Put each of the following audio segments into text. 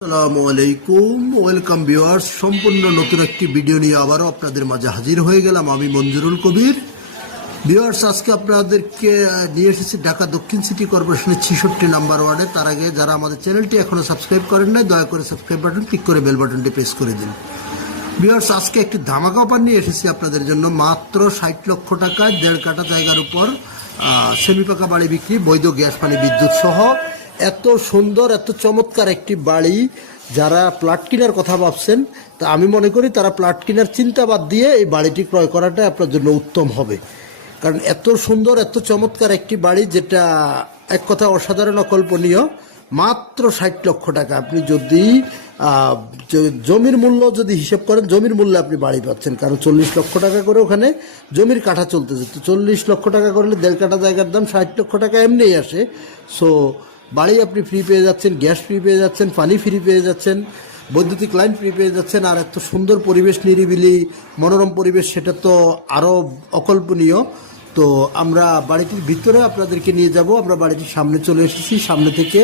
আসসালামু আলাইকুম, welcome viewers. সম্পূর্ণ নতুন একটি ভিডিও নিয়ে আবারও আপনাদের মাঝে হাজির হয়ে গেলাম আমি মঞ্জুরুল কবির। ভিউয়ার্স, আজকে আপনাদেরকে নিয়ে এসেছি ঢাকা দক্ষিণ সিটি কর্পোরেশনের 66 নম্বর ওয়ার্ডে। তার আগে যারা আমাদের চ্যানেলটি এখনও সাবস্ক্রাইব করেন নাই, দয়া করে সাবস্ক্রাইব বাটন ক্লিক করে বেল বাটনটি প্রেস করে দিন। ভিউয়ার্স, আজকে একটি ধামাকা অফার নিয়ে এসেছি আপনাদের জন্য। মাত্র 60 লক্ষ টাকায় 1.5 কাঠা জায়গার উপর সেমি পাকা বাড়ি বিক্রি, বৈধ গ্যাস পানি বিদ্যুৎ সহ। এত সুন্দর এত চমৎকার একটি বাড়ি, যারা প্লট কেনার কথা ভাবছেন, তা আমি মনে করি তারা প্লট কেনার চিন্তা বাদ দিয়ে এই বাড়িটি ক্রয় করাটা আপনার জন্য উত্তম হবে। কারণ এত সুন্দর এত চমৎকার একটি বাড়ি, যেটা এক কথা অসাধারণ অকল্পনীয়। মাত্র 60 লক্ষ টাকা। আপনি যদি জমির মূল্য যদি হিসেব করেন, জমির মূল্যে আপনি বাড়ি পাচ্ছেন। কারণ 40 লক্ষ টাকা করে ওখানে জমির কাঠা চলতেছে। তো 40 লক্ষ টাকা করলে 1.5 কাঠা জায়গার দাম 60 লক্ষ টাকা এমনিই আসে। সো বাড়ি আপনি ফ্রি পেয়ে যাচ্ছেন, গ্যাস ফ্রি পেয়ে যাচ্ছেন, পানি ফ্রি পেয়ে যাচ্ছেন, বৈদ্যুতিক লাইন ফ্রি পেয়ে যাচ্ছেন। আর এত সুন্দর পরিবেশ, নিরিবিলি মনোরম পরিবেশ, সেটা তো আরও অকল্পনীয়। তো আমরা বাড়িটির ভিতরে আপনাদেরকে নিয়ে যাব। আমরা বাড়িটির সামনে চলে এসেছি। সামনে থেকে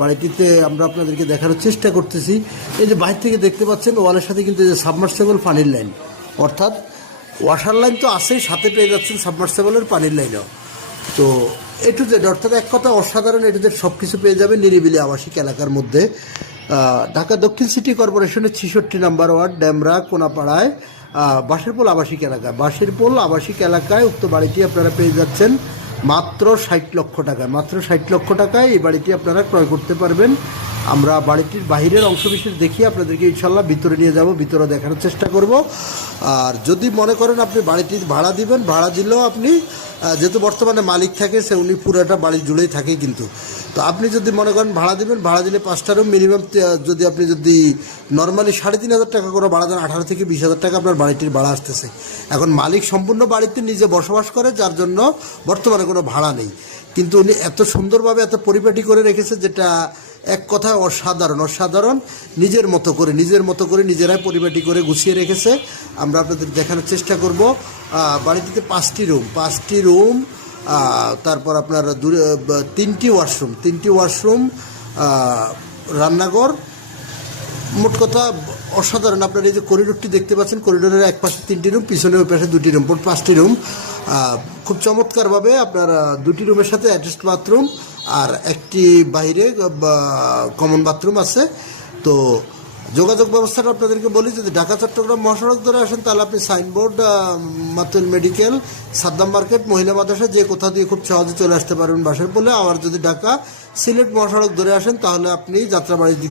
বাড়িটিতে আমরা আপনাদেরকে দেখানোর চেষ্টা করতেছি। এই যে বাইরে থেকে দেখতে পাচ্ছেন, ওয়ালের সাথে কিন্তু এই যে সাবমার্সেবল পানির লাইন, অর্থাৎ ওয়াশার লাইন তো আছেই, সাথে পেয়ে যাচ্ছেন সাবমার্সেবলের পানির লাইনও। তো এ টু জেড, অর্থাৎ এক কথা অসাধারণ এ টু জেড সব কিছু পেয়ে যাবে নিরিবিলি আবাসিক এলাকার মধ্যে। ঢাকা দক্ষিণ সিটি কর্পোরেশনের 66 নম্বর ওয়ার্ড, ড্যামরা কোনাপাড়ায় বাঁশেরপোল আবাসিক এলাকা। বাঁশেরপোল আবাসিক এলাকায় উক্ত বাড়িটি আপনারা পেয়ে যাচ্ছেন মাত্র 60 লক্ষ টাকায়। মাত্র 60 লক্ষ টাকায় এই বাড়িটি আপনারা ক্রয় করতে পারবেন। আমরা বাড়িটির বাহিরের অংশবিশেষ দেখিয়ে আপনাদেরকে ইনশাল্লাহ ভিতরে নিয়ে যাব, ভিতরে দেখানোর চেষ্টা করব। আর যদি মনে করেন আপনি বাড়িটির ভাড়া দিবেন, ভাড়া দিলেও আপনি, যেহেতু বর্তমানে মালিক থাকে সে উনি পুরোটা বাড়ি জুড়েই থাকে, কিন্তু তো আপনি যদি মনে করেন ভাড়া দিবেন, ভাড়া দিলে 5টা রুম মিনিমাম, যদি আপনি যদি নর্মালি 3,500 টাকা করে ভাড়া দেন, 18 থেকে 20,000 টাকা আপনার বাড়িটির ভাড়া আসতেছে। এখন মালিক সম্পূর্ণ বাড়িতে নিজে বসবাস করে, যার জন্য বর্তমানে কোনো ভাড়া নেই। কিন্তু উনি এত সুন্দরভাবে এত পরিপাটি করে রেখেছে, যেটা এক কথায় অসাধারণ। অসাধারণ নিজের মতো করে নিজেরাই পরিপাটি করে গুছিয়ে রেখেছে। আমরা আপনাদের দেখানোর চেষ্টা করব। বাড়িটিতে 5টি রুম, তারপর আপনার 3টি ওয়াশরুম, রান্নাঘর, মোট কথা অসাধারণ। আপনার এই যে করিডোরটি দেখতে পাচ্ছেন, করিডোরের এক পাশে 3টি রুম, পিছনে ওই পাশে 2টি রুম, মোট 5টি রুম। খুব চমৎকারভাবে আপনার 2টি রুমের সাথে অ্যাটাচড বাথরুম আর একটি বাইরে কমন বাথরুম আছে। তো যোগাযোগ ব্যবস্থাটা আপনাদেরকে বলি, যদি ঢাকা চট্টগ্রাম মহাসড়ক ধরে আসেন, তাহলে আপনি সাইনবোর্ড, মাতুল মেডিকেল, সাদ্দাম মার্কেট, মহিলা মাদ্রাসা, যে কোথাও দিয়ে খুব সহজে চলে আসতে পারবেন বাসার বলে। আবার যদি ঢাকা সিলেট মহাসড়ক ধরে আসেন, তাহলে আপনি যাত্রাবাড়ি